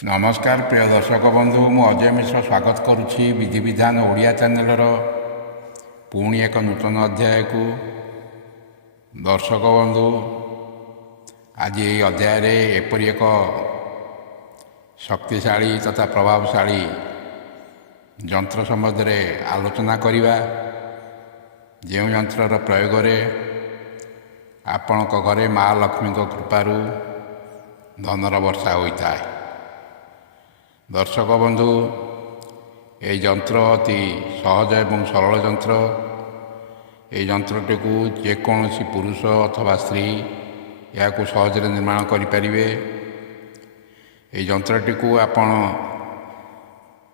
नमस्कार प्रिय दर्शक बंधु मु अजय मिश्र स्वागत करुच्ची विधि विधान ओडिया चैनल पुणी एक नूतन अध्याय को। दर्शक बंधु आज ये अध्याय एपरी एक शक्तिशाली तथा प्रभावशाली यंत्र संबंध में आलोचना करिबा। जो यंत्र प्रयोग आपण घरे माँ लक्ष्मी कृपारू धनर वर्षा होता है। दर्शक बंधु ये यंत्र अति सहज एवं सरल यंत्र। ये यंत्रटी को जेकोसी पुरुष अथवा स्त्री या सहज निर्माण करें। ये यंत्रटी को आपण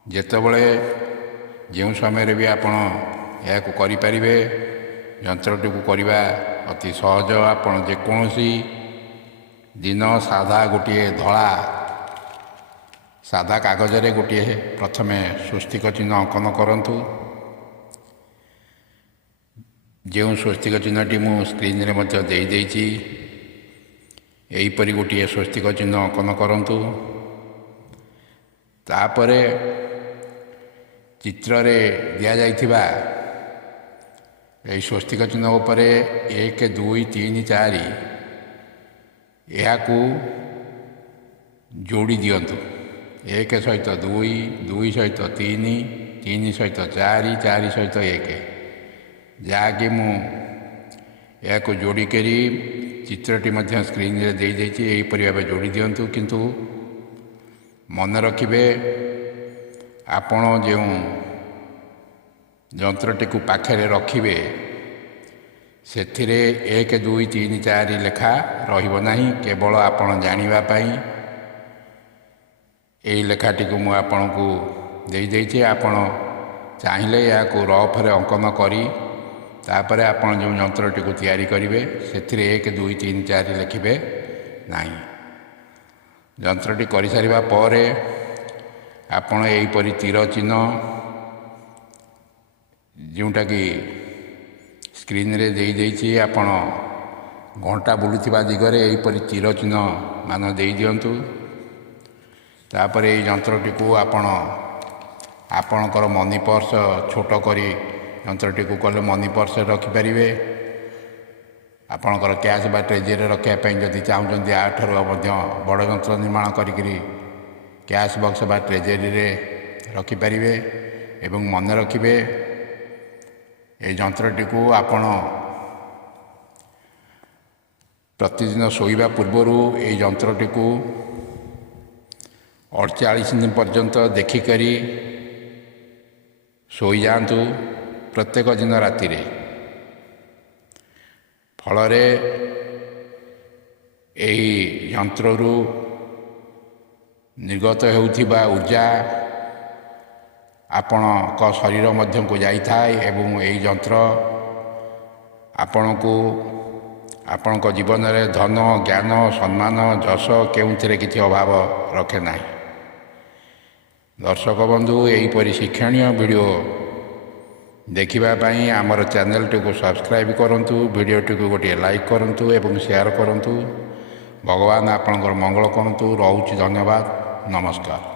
जेतेबळे जो समय भी आपण या करें। यंत्रटी को करवा अति सहज। आपण जेकोसी दिन साधा गोटे धला सादा कागज रे गोटे प्रथमे स्वस्तिक चिन्ह अंकन करंतु। जो स्वस्तिक चिन्हटी मु स्क्रीन रे मध्य दे देइछि एहीपरि गोटे स्वस्तिक चिन्ह अंकन करंतु। तापरे चित्र रे दिया जाइथिबा एही स्वस्तिक चिन्ह उपरे 1 2 3 4 याकू जोड़ी दियंतु। 1 सहित 2 2 सहित 3 3 सहित 4 4 सहित 1 जहाँकि मुझे जोड़ी करी चित्रटी मध्य स्क्रीन रे दे देइछि। एहीपरि भाव जोड़ी दियंतु। किंतु मन रखिबे आपण जो यंत्रटी को पाखरे रखिबे सेथिरे 1 2 3 4 लेखा रहिबो नाही। केवल आपण जानिबा पई यही लेखाटी को मुझे आपन को दे देइछि। आपण चाहिए या रफ रे अंकन करी तापर आपण जो यंत्रटी को तैयारी करेंगे से 1 2 3 4 लिखिबे नहीं। यंत्रटी कर सारिबा परे आपण एहीपरि तीर चिन्ह जोटा कि स्क्रीन रे दे देइछि आपण घंटा बुलुथिबा दिगरे एहीपरि तीर चिन्ह मान दे दियंतु। तापर ये यंत्रटी को आपणकर मनी पर्स छोट करी यंत्रटी को कले मनी पर्स रखिपारे। आपणकर कैश बा ट्रेजरी रखापी जदि चाहते आठर बड़ यंत्र निर्माण करी कैश बक्स बा ट्रेजरी रे रखिपारे। एवं मन रखिबे ये यंत्रटी को आपण प्रतिदिन शोइबा पूर्वर ये यंत्रटी को 48 दिन पर्यंत देखिकरी सोई जातु प्रत्येक दिन राति रे। फलरे एही यंत्ररू निर्गत होउथिबा ऊर्जा आपण का शरीर मध्य को जाई थाए एवं एही यंत्र आपण को आपण को जीवन में धन ज्ञान सम्मान जश केउथिरे किछि अभाव रखे नाही। दर्शक बंधु यहीपरि शिक्षणीय वीडियो देखिबाई आमर चैनल टी को सब्सक्राइब करंतु। वीडियो टी को गोटे लाइक करंतु एवं शेयर करंतु। भगवान आपनकर मंगल करंतु। रहूछि धन्यवाद। नमस्कार।